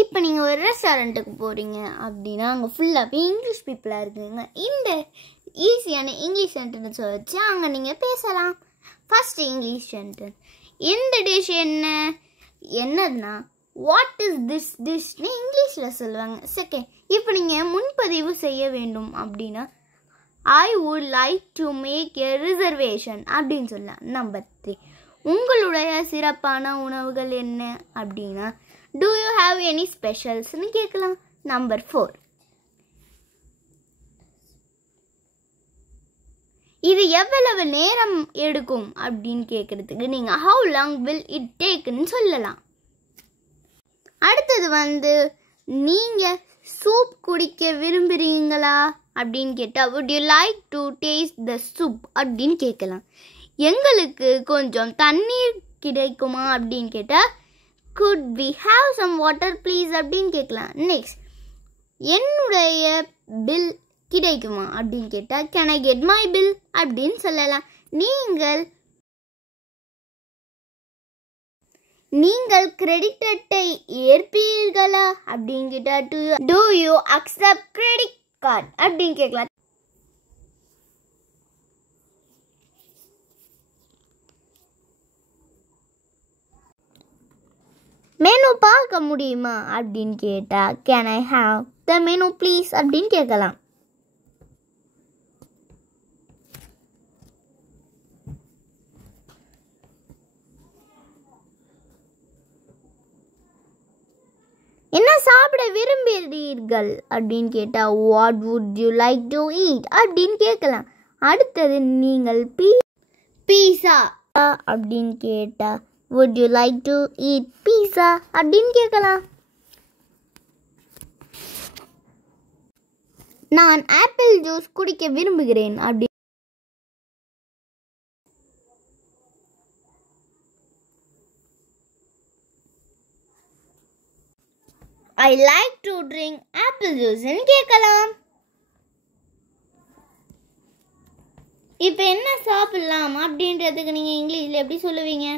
இப்போ நீங்கள் ஒரு ரெஸ்டாரண்ட்டுக்கு போகிறீங்க அப்படின்னா அங்கே ஃபுல்லாகவே இங்கிலீஷ் பீப்புளாக இருக்குங்க. இந்த ஈஸியான இங்கிலீஷ் சென்டென்ஸை வச்சு அங்கே நீங்கள் பேசலாம். First English sentence. இந்த டிஷ் என்னதுன்னா வாட் இஸ் திஸ் டிஷ்னு இங்கிலீஷில் சொல்லுவாங்க. செகண்ட், இப்போ நீங்கள் முன்பதிவு செய்ய வேண்டும் அப்படின்னா I would like to make a reservation அப்படின்னு சொல்லலாம். நம்பர் 3, உங்களுடைய சிறப்பான உணவுகள் என்ன அப்படின்னா டூ யூ ஹாவ் எனி ஸ்பெஷல்ஸ்னு கேட்கலாம். நம்பர் 4, இது எவ்வளவு நேரம் எடுக்கும் அப்படின்னு கேட்குறதுக்கு நீங்கள் ஹவு லாங் வில் இட் டேக்குன்னு சொல்லலாம். அடுத்தது நீங்கள் சூப் குடிக்க விரும்புகிறீங்களா அப்படின்னு கேட்டால் would you like to taste the soup அப்படின்னு கேட்கலாம். எங்களுக்கு கொஞ்சம் தண்ணீர் கிடைக்குமா அப்படின்னு கேட்டால் could we have some water please அப்படின்னு கேட்கலாம். நெக்ஸ்ட், என்னுடைய பில் கிடைக்குமா அப்படின்னு கேட்டால் can I get my bill அப்படின்னு சொல்லலாம். நீங்கள் கிரெடிட் அட்டை ஏற்பீர்களா அப்படின்னு கேட்டால் do you accept credit card அப்படின்னு கேட்கலாம். மெனு பார்க்க முடியுமா அப்படின்னு கேட்டால் can I have the menu please அப்படின்னு கேட்கலாம். என்ன சாப்பிட விரும்புகிறீர்கள் அப்படின்னு கேட்டால் what would you like to eat அப்படின்னு கேட்கலாம். அடுத்தது நீங்கள் பீஸா அப்படின்னு கேட்டால் would you like to eat pizza அப்படின்னு கேட்கலாம். நான் ஆப்பிள் ஜூஸ் குடிக்க விரும்புகிறேன் அப்படி I like to drink apple juice ன்னு கேட்கலாம். இப்போ என்ன சாப்பிடலாம் அப்படின்றதுக்கு நீங்கள் இங்கிலீஷில் எப்படி சொல்லுவீங்க?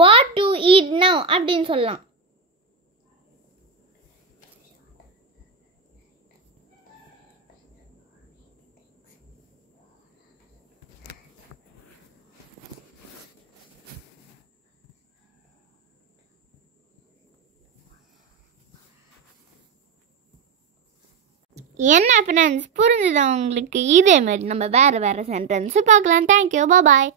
What to eat now அப்படின்னு சொல்லலாம். என்ன ஃப்ரெண்ட்ஸ், புரிஞ்சுதா உங்களுக்கு? இதே மாதிரி நம்ம வேறு சென்டென்ஸ் பார்க்கலாம். தேங்க்யூ, பாய்.